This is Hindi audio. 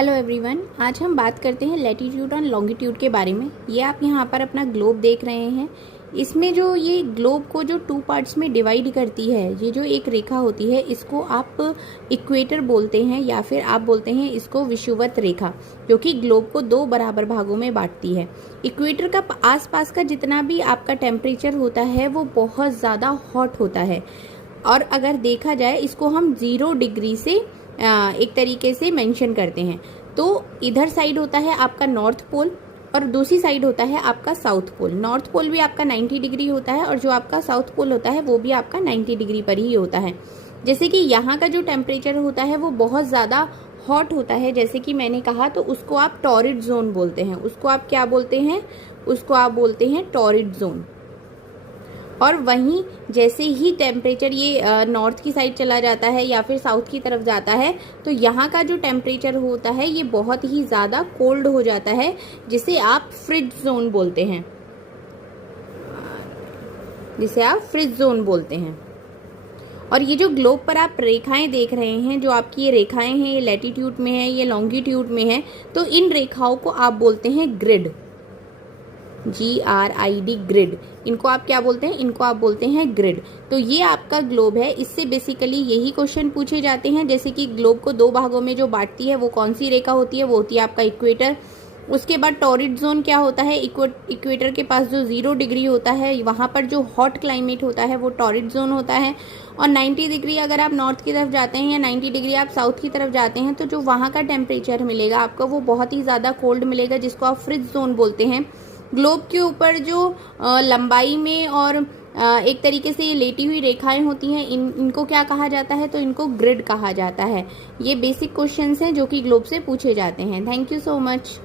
हेलो एवरीवन, आज हम बात करते हैं लैटीट्यूड और लॉन्गिट्यूड के बारे में। ये आप यहाँ पर अपना ग्लोब देख रहे हैं। इसमें जो ये ग्लोब को जो 2 पार्ट्स में डिवाइड करती है, ये जो एक रेखा होती है, इसको आप इक्वेटर बोलते हैं या फिर आप बोलते हैं इसको विषुवत रेखा, जो कि ग्लोब को 2 बराबर भागों में बांटती है। इक्वेटर का आसपास का जितना भी आपका टेम्परेचर होता है वो बहुत ज़्यादा हॉट होता है, और अगर देखा जाए इसको हम 0 डिग्री से एक तरीके से मेंशन करते हैं। तो इधर साइड होता है आपका नॉर्थ पोल और दूसरी साइड होता है आपका साउथ पोल। नॉर्थ पोल भी आपका 90 डिग्री होता है और जो आपका साउथ पोल होता है वो भी आपका 90 डिग्री पर ही होता है। जैसे कि यहाँ का जो टेम्परेचर होता है वो बहुत ज़्यादा हॉट होता है, जैसे कि मैंने कहा, तो उसको आप टॉरिड जोन बोलते हैं। उसको आप क्या बोलते हैं? उसको आप बोलते हैं टॉरिड जोन। और वहीं जैसे ही टेम्परेचर ये नॉर्थ की साइड चला जाता है या फिर साउथ की तरफ जाता है, तो यहाँ का जो टेम्परेचर होता है ये बहुत ही ज़्यादा कोल्ड हो जाता है, जिसे आप फ्रिज जोन बोलते हैं, जिसे आप फ्रिज जोन बोलते हैं। और ये जो ग्लोब पर आप रेखाएं देख रहे हैं, जो आपकी ये रेखाएं हैं, ये लैटीट्यूड में है, ये लॉन्गिट्यूड में है, तो इन रेखाओं को आप बोलते हैं ग्रिड। GRID, grid. इनको आप क्या बोलते हैं? इनको आप बोलते हैं ग्रिड। तो ये आपका ग्लोब है। इससे बेसिकली यही क्वेश्चन पूछे जाते हैं, जैसे कि ग्लोब को 2 भागों में जो बांटती है वो कौन सी रेखा होती है? वो होती है आपका इक्वेटर। उसके बाद टॉरिड जोन क्या होता है? इक्वेटर के पास जो 0 डिग्री होता है, वहाँ पर जो हॉट क्लाइमेट होता है वो टॉरिड जोन होता है। और 90 डिग्री अगर आप नॉर्थ की तरफ जाते हैं या 90 डिग्री आप साउथ की तरफ जाते हैं, तो जो वहाँ का टेम्परेचर मिलेगा आपको वो बहुत ही ज़्यादा कोल्ड मिलेगा, जिसको आप फ्रिज जोन बोलते हैं। ग्लोब के ऊपर जो लंबाई में और एक तरीके से ये लेटी हुई रेखाएं होती हैं, इनको क्या कहा जाता है? तो इनको ग्रिड कहा जाता है। ये बेसिक क्वेश्चंस हैं जो कि ग्लोब से पूछे जाते हैं। Thank you so much.